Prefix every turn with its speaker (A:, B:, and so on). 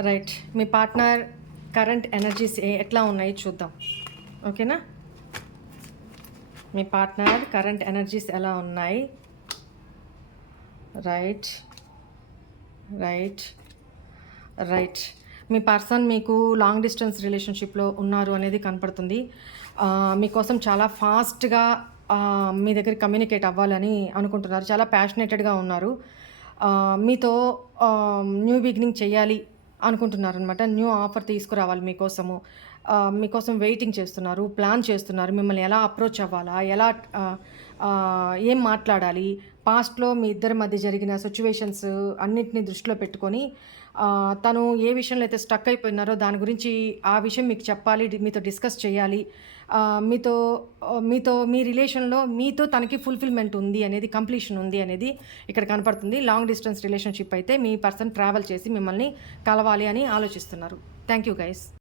A: Right మీ partner current energies ఏ- ఎట్లా ఉన్నాయి చూద్దాం. ఓకేనా మీ పార్ట్నర్ కరెంట్ ఎనర్జీస్ ఎలా ఉన్నాయి? రైట్ రైట్ రైట్ మీ పర్సన్ మీకు లాంగ్ డిస్టెన్స్ రిలేషన్షిప్లో ఉన్నారు అనేది కనపడుతుంది. మీకోసం చాలా ఫాస్ట్గా మీ దగ్గర కమ్యూనికేట్ అవ్వాలని అనుకుంటున్నారు. చాలా ప్యాషనేటెడ్గా ఉన్నారు. మీతో న్యూ బిగినింగ్ చేయాలి అనుకుంటున్నారనమాట న్యూ ఆఫర్ తీసుకురావాలి మీకోసము. మీకోసం వెయిటింగ్ చేస్తున్నారు ప్లాన్ చేస్తున్నారు మిమ్మల్ని ఎలా అప్రోచ్ అవ్వాలా ఎలా ఏం మాట్లాడాలి పాస్ట్లో మీ ఇద్దరి మధ్య జరిగిన సిచ్యువేషన్స్ అన్నింటినీ దృష్టిలో పెట్టుకొని తను ఏ విషయంలో అయితే స్టక్ అయిపోయినారో దాని గురించి ఆ విషయం మీకు చెప్పాలి మీతో డిస్కస్ చేయాలి మీతో మీతో మీ రిలేషన్లో మీతో తనకి ఫుల్ఫిల్మెంట్ ఉంది అనేది కంప్లీషన్ ఉంది అనేది ఇక్కడ కనపడుతుంది. లాంగ్ డిస్టెన్స్ రిలేషన్షిప్ అయితే మీ పర్సన్ ట్రావెల్ చేసి మిమ్మల్ని కలవాలి అని ఆలోచిస్తున్నారు. Thank you guys